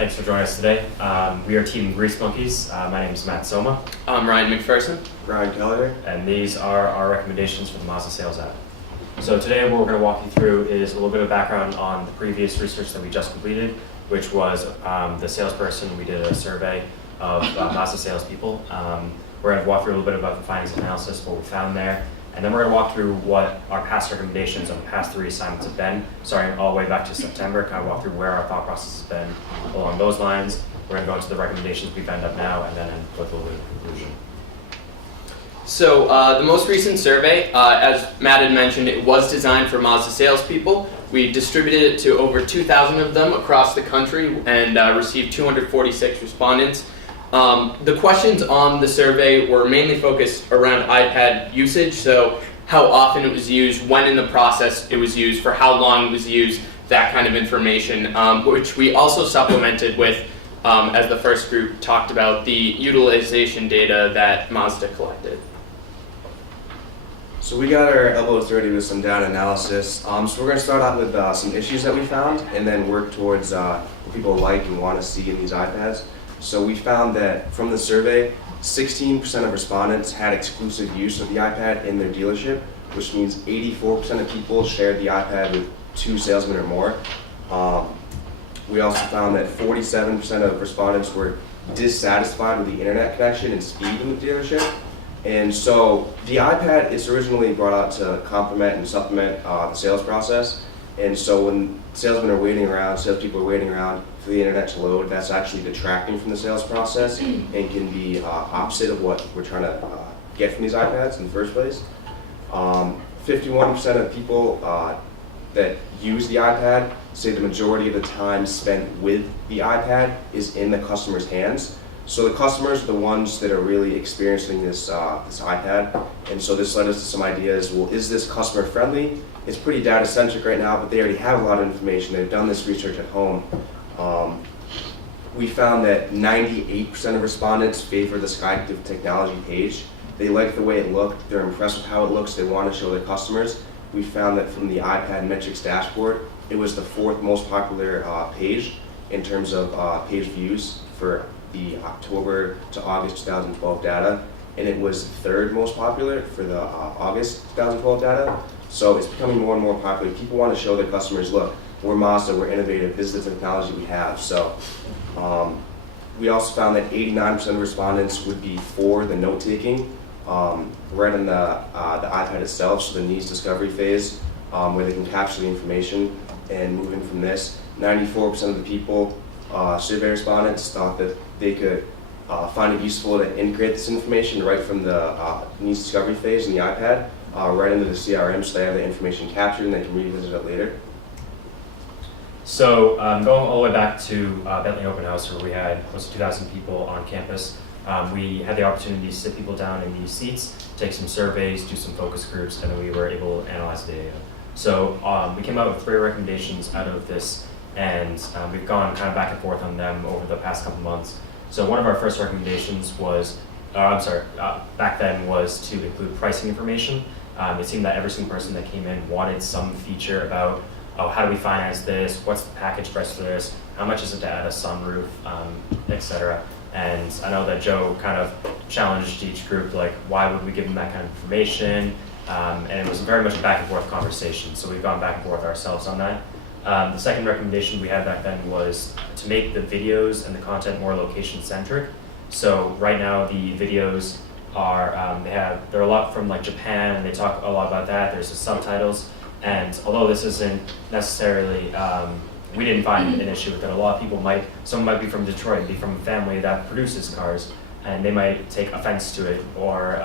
Thanks for joining us today. We are Team Grease Monkeys. My name is Matt Soma. I'm Ryan McPherson. Ryan Keller. And these are our recommendations for the Mazda Sales app. So today what we're going to walk you through is a little bit of background on the previous research that we just completed, which was the salesperson. We did a survey of Mazda salespeople. We're going to walk through a little bit about the findings and analysis, what we found there. And then we're going to walk through what our past recommendations on the past 3 assignments have been, starting all the way back to September, kind of walk through where our thought process has been along those lines. We're going to go into the recommendations we've ended up now, and then go to a little conclusion. So the most recent survey, as Matt had mentioned, it was designed for Mazda salespeople. We distributed it to over 2,000 of them across the country and received 246 respondents. The questions on the survey were mainly focused around iPad usage, so how often it was used, when in the process it was used, for how long it was used, that kind of information, which we also supplemented with, as the first group talked about, the utilization data that Mazda collected. So we got our elbows dirty with some data analysis. So we're going to start out with some issues that we found and then work towards what people like and want to see in these iPads. So we found that from the survey, 16% of respondents had exclusive use of the iPad in their dealership, which means 84% of people shared the iPad with 2 salesmen or more. We also found that 47% of respondents were dissatisfied with the internet connection and speed in the dealership. And so the iPad is originally brought out to complement and supplement the sales process. And so when salesmen are waiting around, salespeople are waiting around for the internet to load, that's actually detracting from the sales process and can be opposite of what we're trying to get from these iPads in the first place. 51% of people that use the iPad say the majority of the time spent with the iPad is in the customer's hands. So the customers are the ones that are really experiencing this iPad, and so this led us to some ideas. Well, is this customer friendly? It's pretty data centric right now, but they already have a lot of information. They've done this research at home. We found that 98% of respondents favor the SkyActiv technology page. They like the way it looked. They're impressed with how it looks. They want to show their customers. We found that from the iPad metrics dashboard, it was the 4th most popular page in terms of page views for the October to August 2012 data, and it was 3rd most popular for the August 2012 data. So it's becoming more and more popular. People want to show their customers, look, we're Mazda, we're innovative, this is the technology we have. So we also found that 89% of respondents would be for the note-taking right on the iPad itself, so the needs discovery phase, where they can capture the information. And moving from this, 94% of the people, survey respondents, thought that they could find it useful to integrate this information right from the needs discovery phase in the iPad right into the CRM, so they have the information captured and they can revisit it later. So going all the way back to Bentley Open House, where we had close to 2,000 people on campus, we had the opportunity to sit people down in these seats, take some surveys, do some focus groups, and then we were able to analyze the data. So we came out with 3 recommendations out of this, and we've gone kind of back and forth on them over the past couple months. So one of our first recommendations was, back then was to include pricing information. It seemed that every single person that came in wanted some feature about, oh, how do we finance this? What's the package price for this? How much is it to add a sunroof, etc. And I know that Joe kind of challenged each group, like, why would we give them that kind of information? And it was very much a back and forth conversation. So we've gone back and forth ourselves on that. The second recommendation we had back then was to make the videos and the content more location-centric. So right now the videos are, they're a lot from like Japan, and they talk a lot about that. There's the subtitles, and although this isn't necessarily, we didn't find an issue with it. A lot of people someone might be from Detroit, be from a family that produces cars, and they might take offense to it or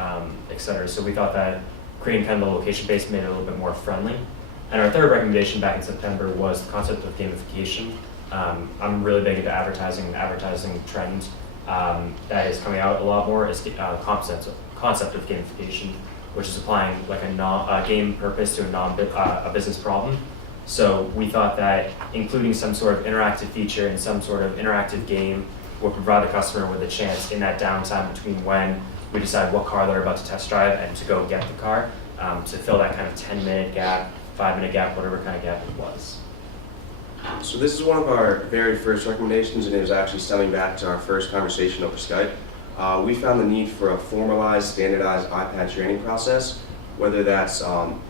et cetera. So we thought that creating kind of the location base made it a little bit more friendly. And our third recommendation back in September was the concept of gamification. I'm really big into advertising. The advertising trend that is coming out a lot more is concept of gamification, which is applying like a game purpose to a business problem. So we thought that including some sort of interactive feature and some sort of interactive game will provide the customer with a chance in that downtime between when we decide what car they're about to test drive and to go get the car, to fill that kind of 10-minute gap, 5-minute gap, whatever kind of gap it was. So this is one of our very first recommendations, and it was actually stemming back to our first conversation over Skype. We found the need for a formalized, standardized iPad training process. Whether that's,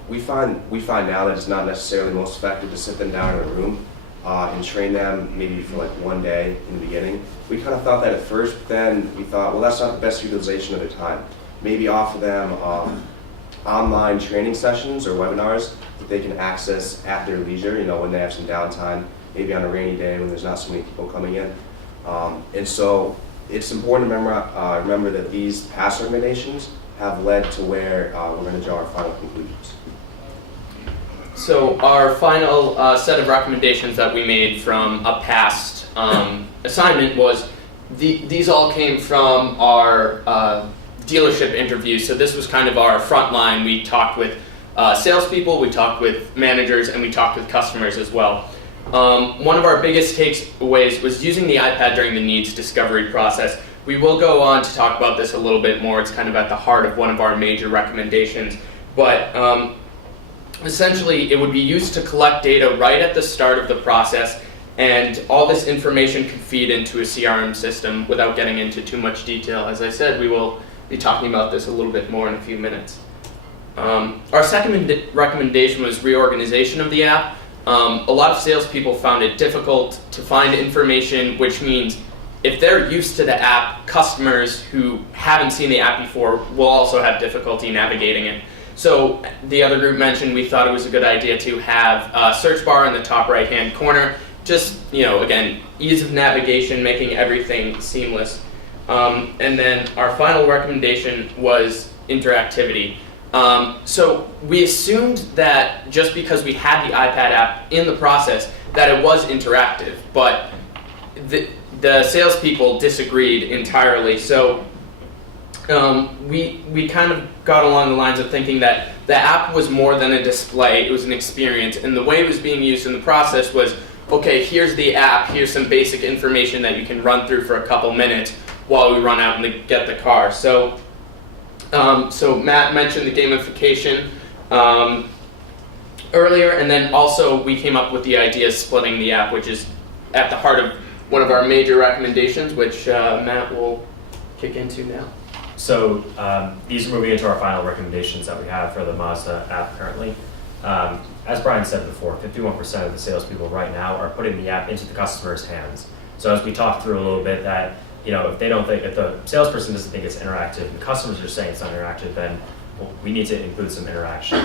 we find now that it's not necessarily most effective to sit them down in a room and train them maybe for like one day in the beginning. We kind of thought that at first, but then we thought, well, that's not the best utilization of their time. Maybe offer them online training sessions or webinars that they can access at their leisure, when they have some downtime, maybe on a rainy day when there's not so many people coming in. And so it's important to remember that these past recommendations have led to where we're going to draw our final conclusions. So our final set of recommendations that we made from a past assignment was these all came from our dealership interviews. So this was kind of our front line. We talked with salespeople, we talked with managers, and we talked with customers as well. One of our biggest takeaways was using the iPad during the needs discovery process. We will go on to talk about this a little bit more. It's kind of at the heart of one of our major recommendations. But essentially, it would be used to collect data right at the start of the process, and all this information could feed into a CRM system without getting into too much detail. As I said, we will be talking about this a little bit more in a few minutes. Our second recommendation was reorganization of the app. A lot of salespeople found it difficult to find information, which means if they're used to the app, customers who haven't seen the app before will also have difficulty navigating it. So the other group mentioned we thought it was a good idea to have a search bar in the top right-hand corner. Just, again, ease of navigation, making everything seamless. And then our final recommendation was interactivity. So we assumed that just because we had the iPad app in the process, that it was interactive, but the salespeople disagreed entirely. So we kind of got along the lines of thinking that the app was more than a display, it was an experience, and the way it was being used in the process was, okay, here's the app, here's some basic information that you can run through for a couple minutes while we run out and get the car. So Matt mentioned the gamification earlier, and then also we came up with the idea of splitting the app, which is at the heart of one of our major recommendations, which Matt will kick into now. So these are moving into our final recommendations that we have for the Mazda app currently. As Brian said before, 51% of the salespeople right now are putting the app into the customer's hands. So as we talked through a little bit that, if the salesperson doesn't think it's interactive, the customers are saying it's not interactive, then we need to include some interaction.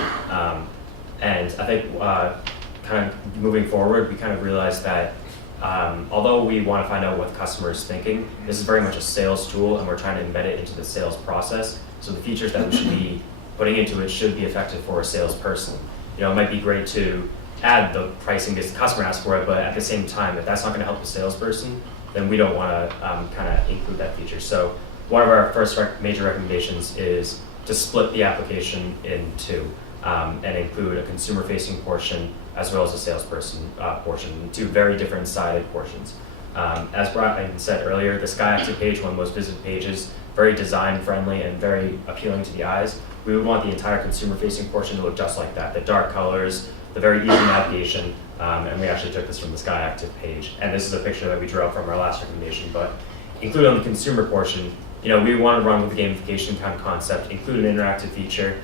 And I think kind of moving forward, we kind of realized that although we want to find out what the customer is thinking, this is very much a sales tool, and we're trying to embed it into the sales process. So the features that we should be putting into it should be effective for a salesperson. It might be great to add the pricing because the customer asks for it, but at the same time, if that's not going to help the salesperson, then we don't want to kind of include that feature. So one of our first major recommendations is to split the application in two and include a consumer-facing portion as well as a salesperson portion, two very different sided portions. As Brian said earlier, the SkyActiv page, one of the most visited pages, very design-friendly and very appealing to the eyes. We would want the entire consumer-facing portion to look just like that, the dark colors, the very easy navigation, and we actually took this from the SkyActiv page. And this is a picture that we drew up from our last recommendation, but include on the consumer portion, we want to run with the gamification kind of concept, include an interactive feature.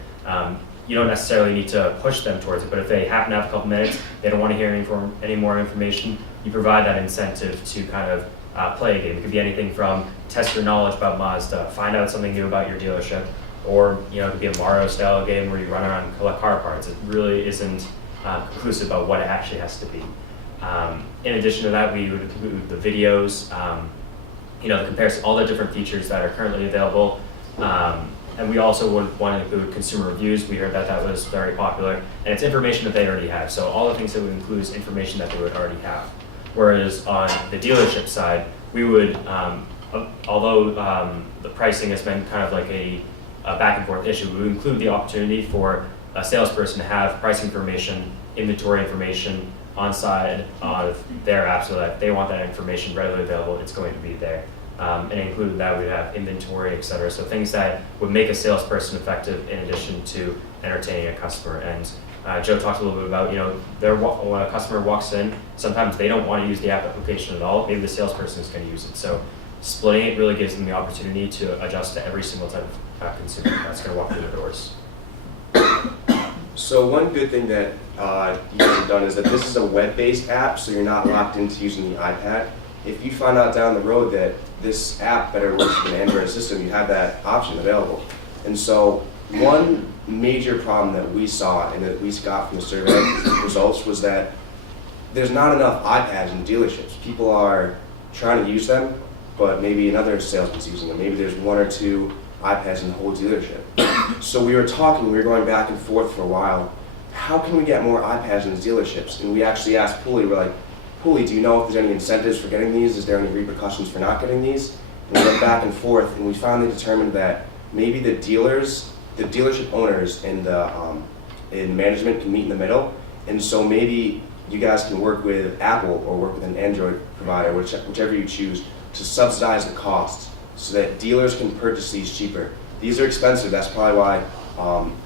You don't necessarily need to push them towards it, but if they happen to have a couple minutes, they don't want to hear any more information, you provide that incentive to kind of play a game. It could be anything from test your knowledge about Mazda, find out something new about your dealership, or it could be a Mario style game where you run around and collect car parts. It really isn't conclusive about what it actually has to be. In addition to that, we would include the videos, the comparison, all the different features that are currently available. And we also would want to include consumer reviews. We heard that was very popular, and it's information that they already have. So all the things that we include is information that they would already have. Whereas on the dealership side, we would, although the pricing has been kind of like a back and forth issue, we would include the opportunity for a salesperson to have price information, inventory information on side of their app, so that if they want that information readily available, it's going to be there. And included that we'd have inventory, et cetera. So things that would make a salesperson effective in addition to entertaining a customer. And Joe talked a little bit about, when a customer walks in, sometimes they don't want to use the app application at all. Maybe the salesperson is going to use it. So splitting it really gives them the opportunity to adjust to every single type of consumer that's going to walk through the doors. So one good thing that you guys have done is that this is a web-based app, so you're not locked into using the iPad. If you find out down the road that this app better works with an Android system, you have that option available. And so one major problem that we saw and that we got from the survey results was that there's not enough iPads in dealerships. People are trying to use them, but maybe another salesman's using them. Maybe there's 1 or 2 iPads in the whole dealership. So we were going back and forth for a while. How can we get more iPads in the dealerships? And we actually asked Pooley, we're like, Pooley, do you know if there's any incentives for getting these? Is there any repercussions for not getting these? And we went back and forth, and we finally determined that maybe the dealership owners and management can meet in the middle. And so maybe you guys can work with Apple or work with an Android provider, whichever you choose, to subsidize the costs so that dealers can purchase these cheaper. These are expensive. That's probably why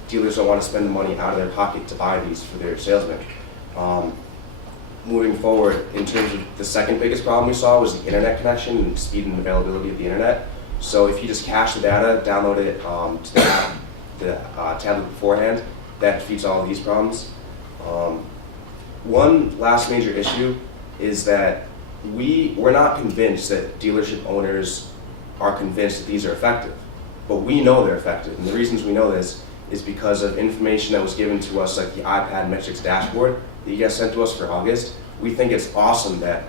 dealers don't want to spend the money out of their pocket to buy these for their salesmen. Moving forward, in terms of the second biggest problem we saw was the internet connection and speed and availability of the internet. So if you just cache the data, download it to the app, the tablet beforehand, that defeats all of these problems. One last major issue is that we're not convinced that dealership owners are convinced that these are effective, but we know they're effective. And the reasons we know this is because of information that was given to us, like the iPad metrics dashboard that you guys sent to us for August. We think it's awesome that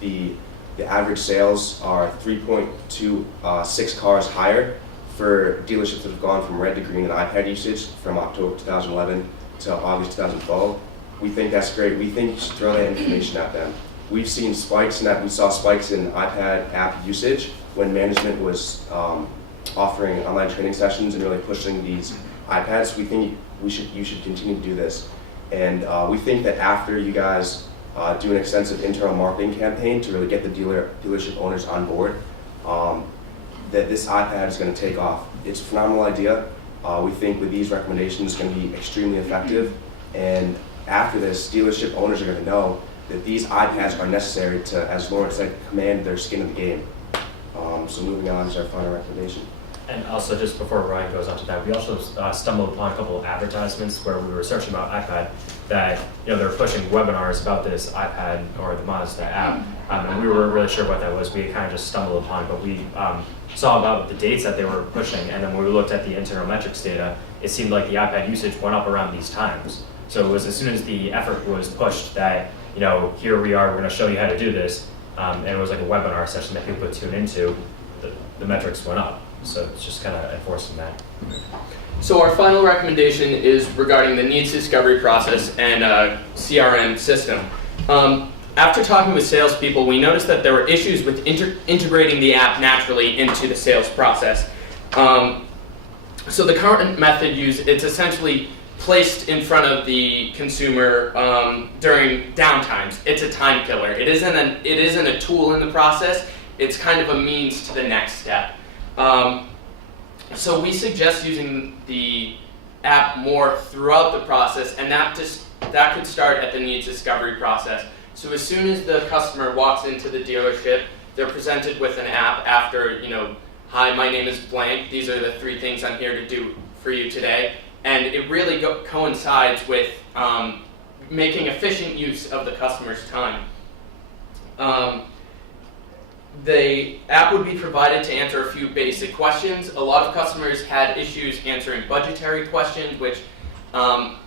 the average sales are 3.26 cars higher for dealerships that have gone from red to green in iPad usage from October 2011 to August 2012. We think that's great. We think you should throw that information at them. We've seen spikes in that. We saw spikes in iPad app usage when management was offering online training sessions and really pushing these iPads. We think you should continue to do this. And we think that after you guys do an extensive internal marketing campaign to really get the dealership owners on board, that this iPad is going to take off. It's a phenomenal idea. We think with these recommendations it's going to be extremely effective. And after this, dealership owners are going to know that these iPads are necessary to, as Lauren said, command their skin in the game. So moving on to our final recommendation. And also, just before Ryan goes on to that, we also stumbled upon a couple of advertisements where we were searching about iPad that they're pushing webinars about this iPad or the Mazda app, and we weren't really sure what that was. We kind of just stumbled upon it, but we saw about the dates that they were pushing, and then when we looked at the internal metrics data, it seemed like the iPad usage went up around these times. So it was as soon as the effort was pushed that here we are, we're going to show you how to do this, and it was like a webinar session that people could tune into. The metrics went up. So it's just kind of enforcing that. So our final recommendation is regarding the needs discovery process and CRM system. After talking with salespeople, we noticed that there were issues with integrating the app naturally into the sales process. So the current method used, it's essentially placed in front of the consumer during downtimes. It's a time killer. It isn't a tool in the process. It's kind of a means to the next step. So we suggest using the app more throughout the process, and that could start at the needs discovery process. So as soon as the customer walks into the dealership, they're presented with an app after, hi, my name is blank. These are the 3 things I'm here to do for you today. And it really coincides with making efficient use of the customer's time. The app would be provided to answer a few basic questions. A lot of customers had issues answering budgetary questions, which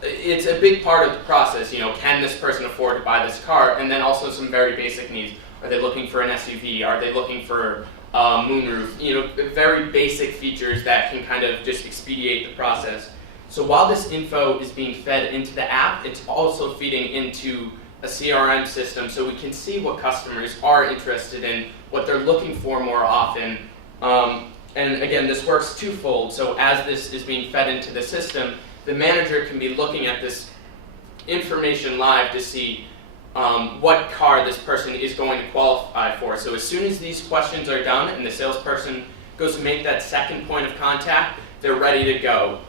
it's a big part of the process. Can this person afford to buy this car? And then also some very basic needs. Are they looking for an SUV? Are they looking for a moonroof? Very basic features that can kind of just expedite the process. So while this info is being fed into the app, it's also feeding into a CRM system so we can see what customers are interested in, what they're looking for more often. And again, this works twofold. So as this is being fed into the system, the manager can be looking at this information live to see what car this person is going to qualify for. So as soon as these questions are done and the salesperson goes to make that second point of contact, they're ready to go.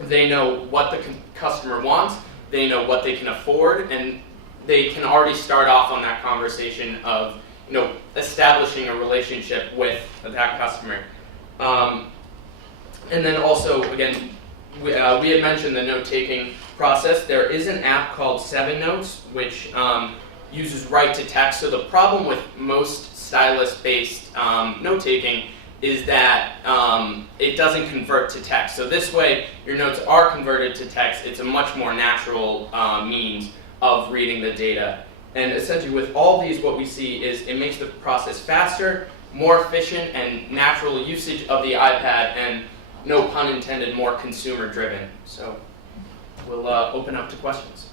they know what the customer wants, they know what they can afford, and they can already start off on that conversation of establishing a relationship with that customer. And then also, again, we had mentioned the note-taking process. There is an app called 7Notes, which uses write-to-text. So the problem with most stylus-based note-taking is that it doesn't convert to text. So this way, your notes are converted to text. It's a much more natural means of reading the data. And essentially with all these, what we see is it makes the process faster, more efficient, and natural usage of the iPad, and no pun intended, more consumer driven. So we'll open up to questions.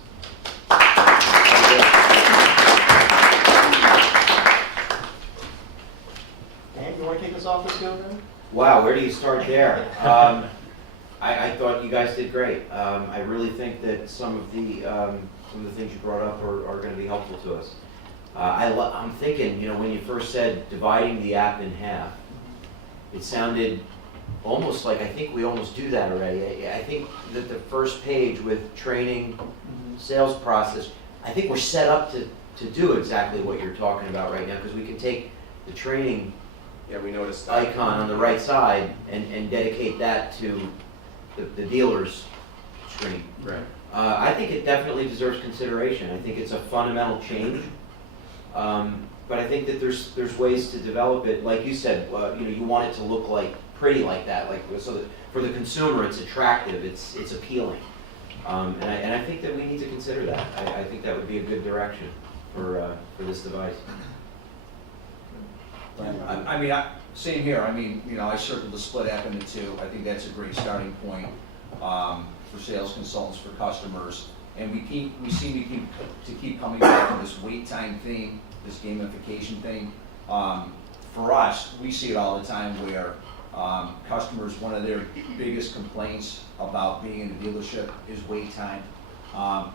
And you want to kick us off this go then? Wow, where do you start there? I thought you guys did great. I really think that some of the things you brought up are going to be helpful to us. I'm thinking, when you first said dividing the app in half, it sounded almost like I think we almost do that already. I think that the first page with training, sales process, I think we're set up to do exactly what you're talking about right now, because we can take the training we noticed that. icon on the right side and dedicate that to the dealer's screen. Right. I think it definitely deserves consideration. I think it's a fundamental change, but I think that there's ways to develop it. Like you said, you want it to look pretty like that, so that for the consumer it's attractive, it's appealing, and I think that we need to consider that. I think that would be a good direction for this device. Same here. I circled the split app into two. I think that's a great starting point for sales consultants, for customers, and we seem to keep coming back to this wait time thing, this gamification thing. For us, we see it all the time where customers, one of their biggest complaints about being in a dealership is wait time,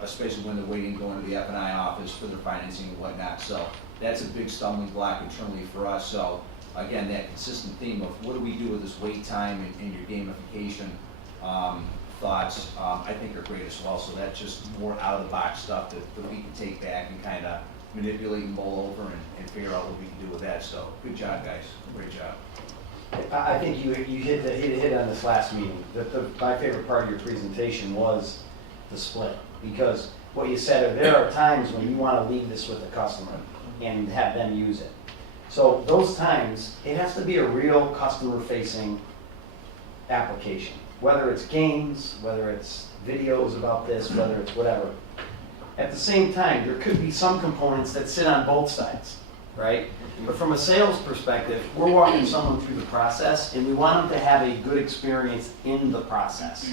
especially when they're waiting going to the F&I office for their financing and whatnot. So that's a big stumbling block internally for us. So again, that consistent theme of what do we do with this wait time and your gamification thoughts, I think are great as well. So that's just more out of the box stuff that we can take back and kind of manipulate and mull over and figure out what we can do with that. So good job, guys. Great job. I think you hit a hit on this last meeting. My favorite part of your presentation was the split, because what you said, there are times when you want to leave this with the customer and have them use it. So those times, it has to be a real customer-facing application, whether it's games, whether it's videos about this, whether it's whatever. At the same time, there could be some components that sit on both sides, right? But from a sales perspective, we're walking someone through the process, and we want them to have a good experience in the process.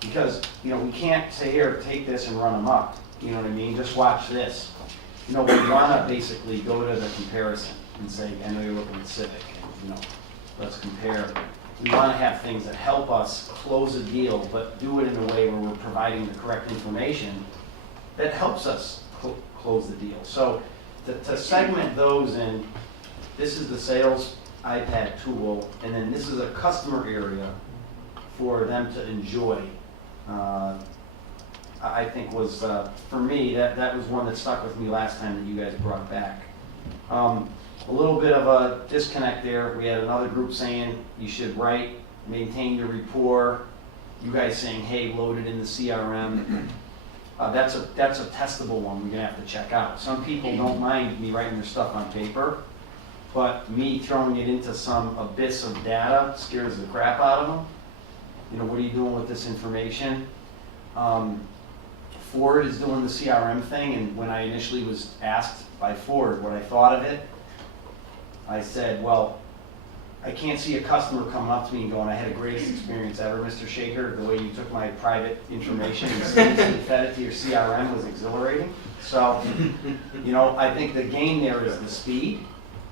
Because, we can't say, here, take this and run them up. You know what I mean? Just watch this. We want to basically go to the comparison and say, I know you're looking at Civic, and, let's compare. We want to have things that help us close a deal, but do it in a way where we're providing the correct information that helps us close the deal. So to segment those in, this is the sales iPad tool, and then this is a customer area for them to enjoy. I think was, for me, that was one that stuck with me last time that you guys brought back. A little bit of a disconnect there. We had another group saying you should maintain your rapport. You guys saying, hey, load it in the CRM. That's a testable one we're gonna have to check out. Some people don't mind me writing their stuff on paper, but me throwing it into some abyss of data scares the crap out of them. What are you doing with this information? Ford is doing the CRM thing, and when I initially was asked by Ford what I thought of it, I said, well, I can't see a customer coming up to me and going, I had the greatest experience ever, Mr. Shaker. The way you took my private information and fed it to your CRM was exhilarating. So, I think the game there is the speed,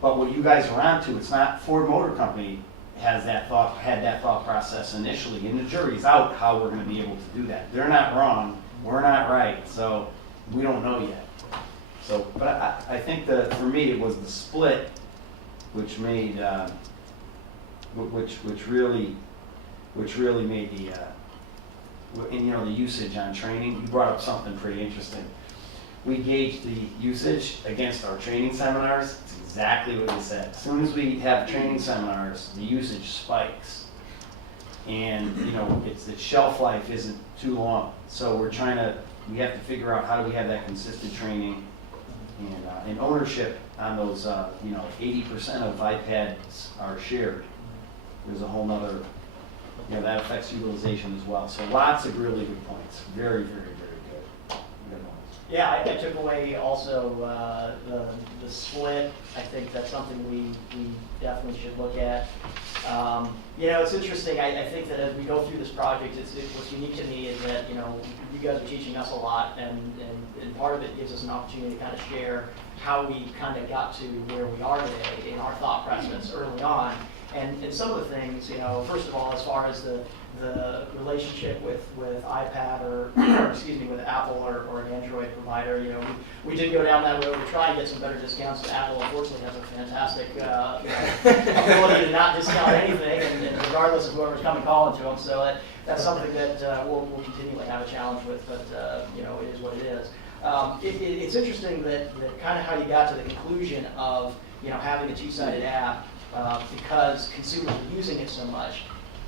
but what you guys are onto, it's not Ford Motor Company had that thought process initially, and the jury's out how we're going to be able to do that. They're not wrong, we're not right, so we don't know yet. So, but I think that for me it was the split which made, which really made the and you know, the usage on training, you brought up something pretty interesting. We gauge the usage against our training seminars. It's exactly what you said. As soon as we have training seminars, the usage spikes. And, you know, the shelf life isn't too long. So we have to figure out how do we have that consistent training and ownership on those, you know, 80% of iPads are shared. There's a whole nother, you know, that affects utilization as well. So lots of really good points. Very, very, very good. Good ones. Yeah, I took away also the split. I think that's something we definitely should look at. You know, it's interesting. I think that as we go through this project, what's unique to me is that, you know, you guys are teaching us a lot, and part of it gives us an opportunity to kind of share how we kind of got to where we are today in our thought process early on. And some of the things, you know, first of all, as far as the relationship with iPad or excuse me, with Apple or an Android provider, you know, we did go down that road to try and get some better discounts. Apple, unfortunately, has a fantastic ability to not discount anything, and regardless of whoever's coming calling to them. So that's something that we'll continually have a challenge with, but you know, it is what it is. It's interesting that kind of how you got to the conclusion of, you know, having a two-sided app because consumers are using it so much.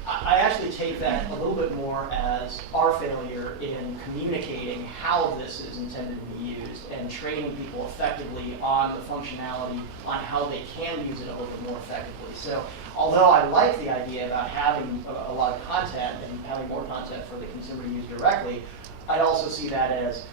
I actually take that a little bit more as our failure in communicating how this is intended to be used and training people effectively on the functionality on how they can use it a little bit more effectively. So although I like the idea about having a lot of content and having more content for the consumer to use directly, I'd also see that as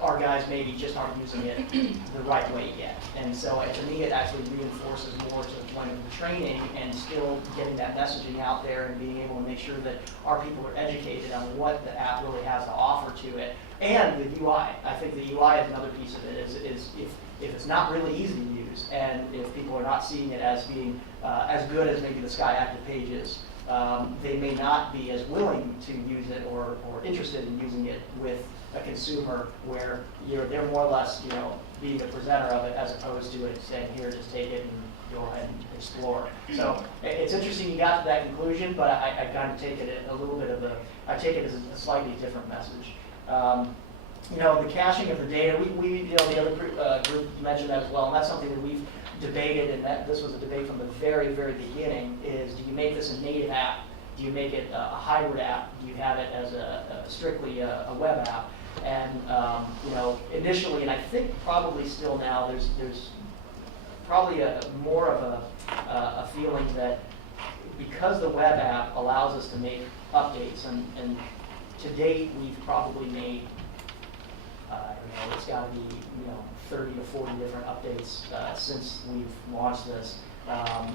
our guys maybe just aren't using it the right way yet. And so to me, it actually reinforces more to the point of the training and still getting that messaging out there and being able to make sure that our people are educated on what the app really has to offer to it. And the UI. I think the UI is another piece of it, is if it's not really easy to use and if people are not seeing it as being as good as maybe the Sky Active page is, they may not be as willing to use it or interested in using it with a consumer where they're more or less, you know, being the presenter of it as opposed to it saying, here, just take it and go ahead and explore. So it's interesting you got to that conclusion, but I kind of take it a little bit of I take it as a slightly different message. You know, the caching of the data, we you know, the other group mentioned that as well, and that's something that we've debated, and this was a debate from the very, very beginning, is do you make this a native app? Do you make it a hybrid app? Do you have it as strictly a web app? And you know, initially, and I think probably still now, there's probably more of a feeling that because the web app allows us to make updates, and to date we've probably made, you know, it's got to be, you know, 30 to 40 different updates since we've launched this.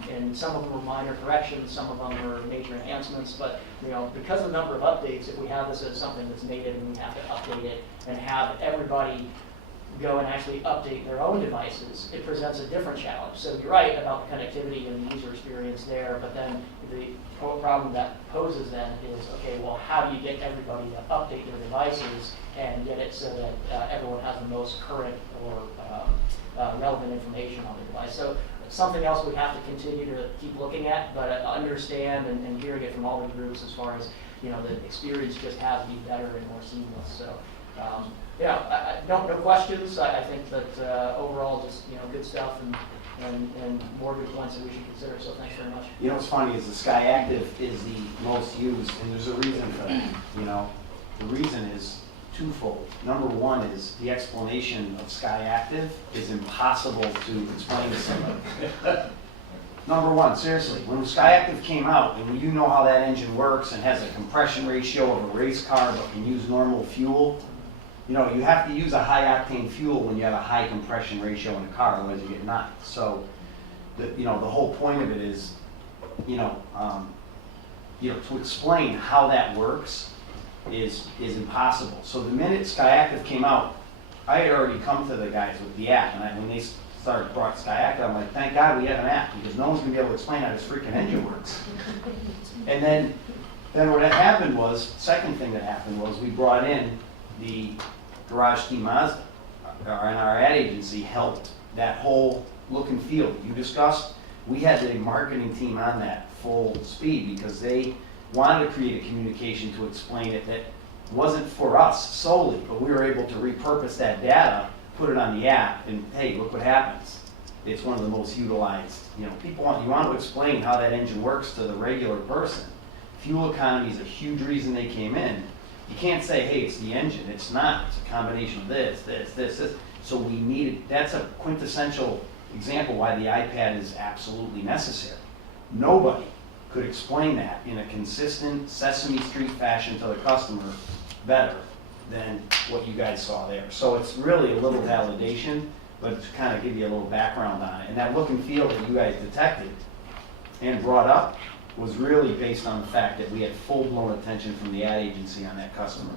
And some of them are minor corrections, some of them are major enhancements, but you know, because of the number of updates, if we have this as something that's native and we have to update it and have everybody go and actually update their own devices, it presents a different challenge. So you're right about the connectivity and the user experience there, but then the problem that poses then is, okay, well, how do you get everybody to update their devices and get it so that everyone has the most current or relevant information on the device? So something else we have to continue to keep looking at, but understand and hearing it from all the groups as far as, you know, the experience just has to be better and more seamless. So, yeah, no questions. I think that overall, just, you know, good stuff and more good points that we should consider. So thanks very much. You know what's funny is the Sky Active is the most used, and there's a reason for that. You know, the reason is twofold. Number one is the explanation of Sky Active is impossible to explain to somebody. Number one, seriously, when Sky Active came out, and you know how that engine works and has a compression ratio of a race car but can use normal fuel, you know, you have to use a high octane fuel when you have a high compression ratio in a car, otherwise you get knocked. So, you know, the whole point of it is, you know, to explain how that works is impossible. So the minute Sky Active came out, I had already come to the guys with the app, and when they brought Sky Active, I'm like, thank God we have an app, because no one's gonna be able to explain how this freaking engine works. And then what had happened was, second thing that happened was we brought in the Garage Team Mazda, and our ad agency helped that whole look and feel you discussed. We had the marketing team on that full speed because they wanted to create a communication to explain it that wasn't for us solely, but we were able to repurpose that data, put it on the app, and hey, look what happens. It's one of the most utilized, you want to explain how that engine works to the regular person. Fuel economy is a huge reason they came in. You can't say, hey, it's the engine. It's not. It's a combination of this. So we needed, that's a quintessential example why the iPad is absolutely necessary. Nobody could explain that in a consistent Sesame Street fashion to the customer better than what you guys saw there. So it's really a little validation, but to kind of give you a little background on it. And that look and feel that you guys detected and brought up was really based on the fact that we had full-blown attention from the ad agency on that customer.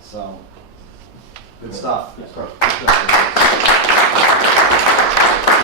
So, good stuff. Good stuff.